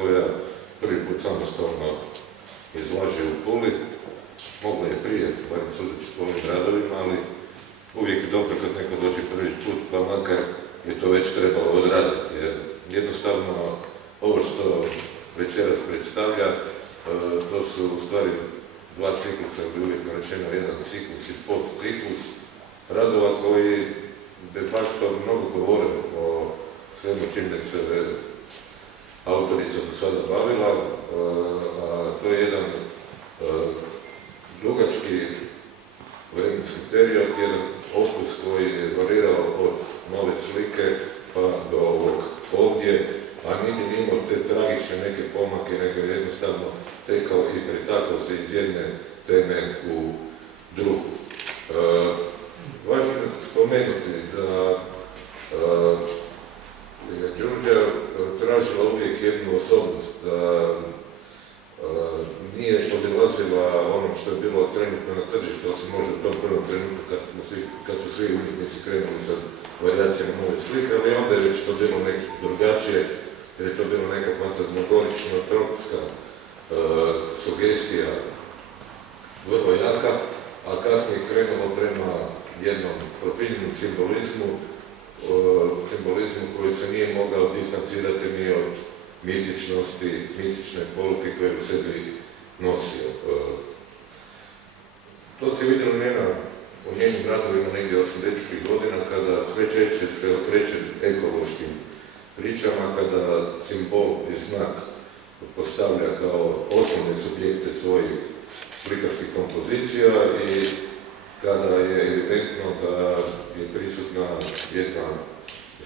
koja prvi put samostalno izlaže u Puli. Mogla je prije, barem sudeći po ovim radovima, ali uvijek je dobro kad neko dođe prvi put, pa makar je to već trebalo odraditi, jer jednostavno ovo što večeras predstavlja, to su u stvari dva ciklusa, ili uvjetno rečeno jedan ciklus i podciklus radova koji de facto mnogo govore o svemu čime se autorica do sada bavila, a to je jedan dugački vremenski period, jedan opus koji je varirao od nove slike pa do ovog ovdje, a nije imao te tragične neke pomake, nego jednostavno tekao i pretakao se iz jedne teme u drugu. Važno je spomenuti da je Đurđa tražila uvijek jednu osobnost, da nije podilazila onom što je bilo trenutno na tržištu, osim možda u tom prvom trenutku kad su svi umjetnici krenuli sa varijacijama nove slike, ali onda je već to bilo nešto drugačije, jer je to bilo neka fantazmagorična, tropska sugestija vrlo jaka, a kasnije je krenulo prema jednom profilnom simbolizmu koji se nije mogao distancirati ni od mističnosti, mistične poruke koje u sebi nosio. To se vidjelo u njenim radovima negdje 80-ih godina, kada sve češće se okreće ekološkim pričama, kada simbol i znak postavlja kao osnovne subjekte svojih slikarskih kompozicija i kada je evidentno da je prisutna jedna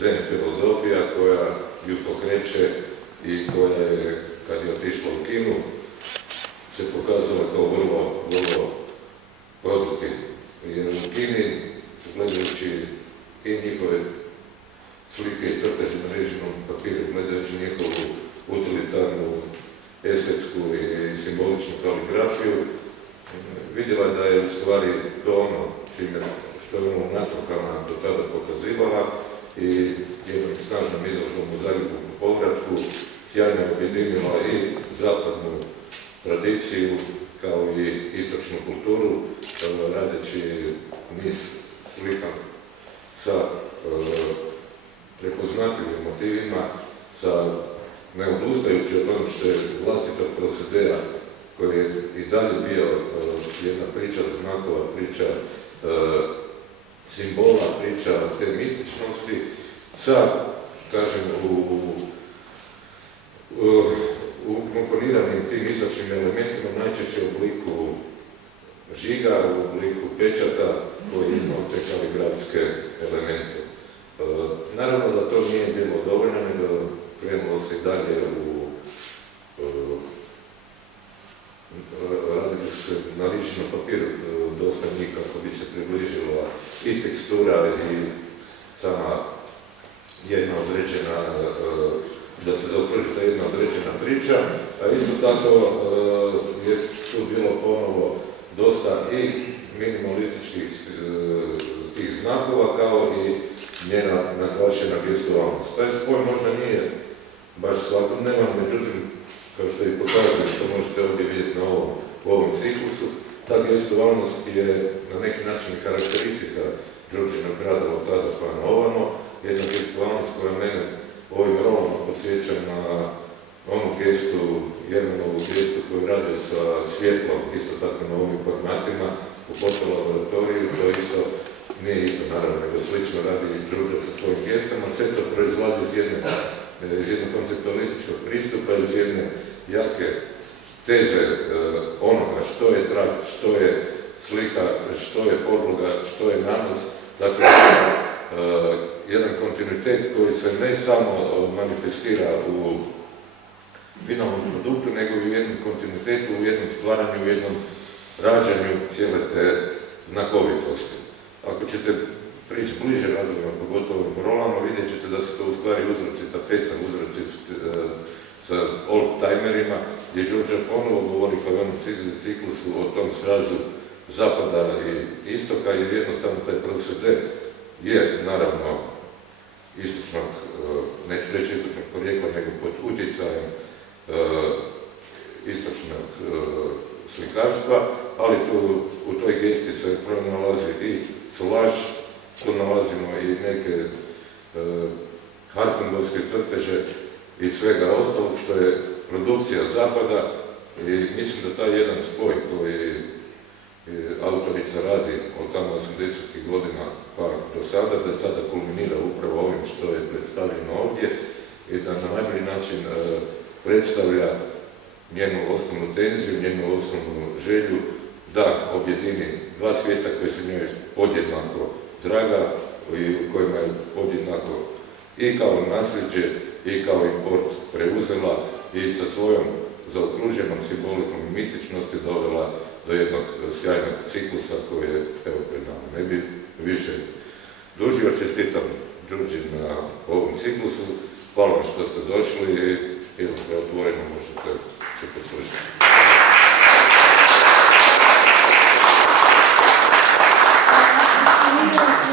zen filozofija koja ju pokreće i koja je, kad je otišla u Kinu, se pokazala kao vrlo produktivna. Jer u Kini, gledajući i njihove slike i crteže na režimnom papiru, gledajući njihovu utilitarnu, estetsku i simboličnu kaligrafiju, vidjela da je u stvari to ono što je ono natukama do tada pokazivala i jednom snažnom izložbom u Zagrebu po povratku sjajno objedinila i zapadnu tradiciju kao i istočnu kulturu, radeći niz slika sa prepoznatljivim motivima, sa neodustajući od onog što je vlastitog prosedera, koji je i dalje bio jedna priča znakova, priča simbola, priča te mističnosti, sa, kažem, u komponiranim tim istočnim elementima, najčešće u obliku žiga, u obliku pečata, koji ima te kaligrafske elemente. Naravno da to nije bilo dovoljno, nego krenulo se i dalje radili su se na ličnom papiru dosta njih kako bi se približila i tekstura i sama jedna određena, da se zaokruži ta jedna određena priča, a isto tako je tu bilo ponovo dosta i minimalističkih tih znakova, kao i njena naglašena gestualnost. Taj spoj možda nije baš svakodnevan, međutim, kao što i pokazuje, što možete ovdje vidjeti u ovom ciklusu, ta gestualnost je na neki način karakteristika Đurđinog rada od tada pa na ovamo, jedna gestualnost koja mene u ovim rolama podsjeća na onu gestu, Jermanovu gestu koju rade sa svjetlom, isto tako na ovim formatima, u fotolaboratoriju, to isto nije isto naravno, nego slično radi Đurđa sa svojim gestama, sve to proizlazi iz jednog konceptualističkog pristupa, iz jedne jake teze onoga što je trag, što je slika, što je podloga, što je nanos. Dakle, jedan kontinuitet koji se ne samo manifestira u finalnom produktu, nego i u jednom kontinuitetu, u jednom stvaranju, u jednom rađanju cijele te znakovitosti. Ako ćete prići bliže razvojima, pogotovo u rolama, vidjet ćete da su to u stvari uzroci tapeta, uzroci sa old-timerima, gdje Đurđa ponovo govori kao jednom ciklusu o tom srazu zapada i istoka, jer jednostavno taj procede je, naravno, istočnog, neću reći istočnog porijekla, nego pod utjecajem slikarstva, ali tu u toj gesti se pronalazi i solaž, tu nalazimo i neke Hartundovske crteže i svega ostalog što je produkcija zapada i mislim da taj jedan spoj koji autorica radi od tamo 80. godina pa do sada, da sada kulminira upravo ovim što je predstavljeno ovdje i da na najbolji način predstavlja njenu osnovnu tenziju, njenu osnovnu želju da objedini dva svijeta koji su njoj podjednako draga i u kojima je podjednako i kao nasljeđe i kao import preuzela i sa svojom zaokruženom simbolikom i mističnosti dovela do jednog sjajnog ciklusa koji je evo pred nama. Ne bi više dužio, čestitam Đurđi na ovom ciklusu. Hvala vam što ste došli i evo da otvoreno možete se poslušati.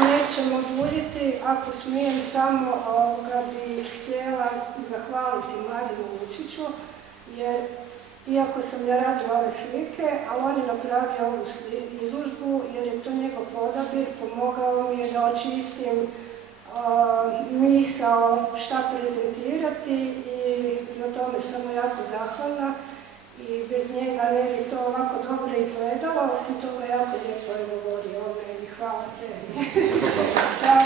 Nećemo duljiti, ako smijem samo bi htjela zahvaliti Mladenu Vučiću, jer iako sam ja radila ove slike, ali on je napravio ovu izložbu jer je to njegov odabir, pomogao mi je da očistim misao šta prezentirati i o tome sam mu jako zahvalna i bez njega ne bi to ovako dobro izgledalo, osim toga jako lijepo je govorio o meni. Hvala tebi. Ćao.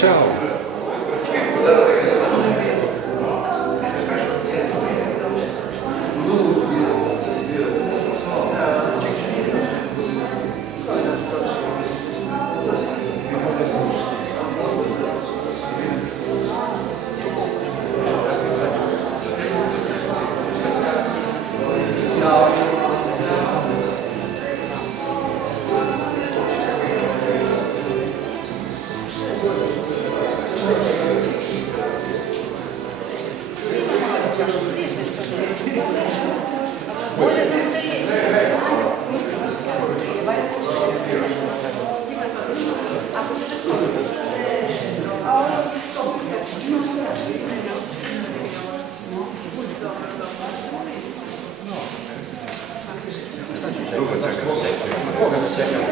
Ciao. Koga da čekam?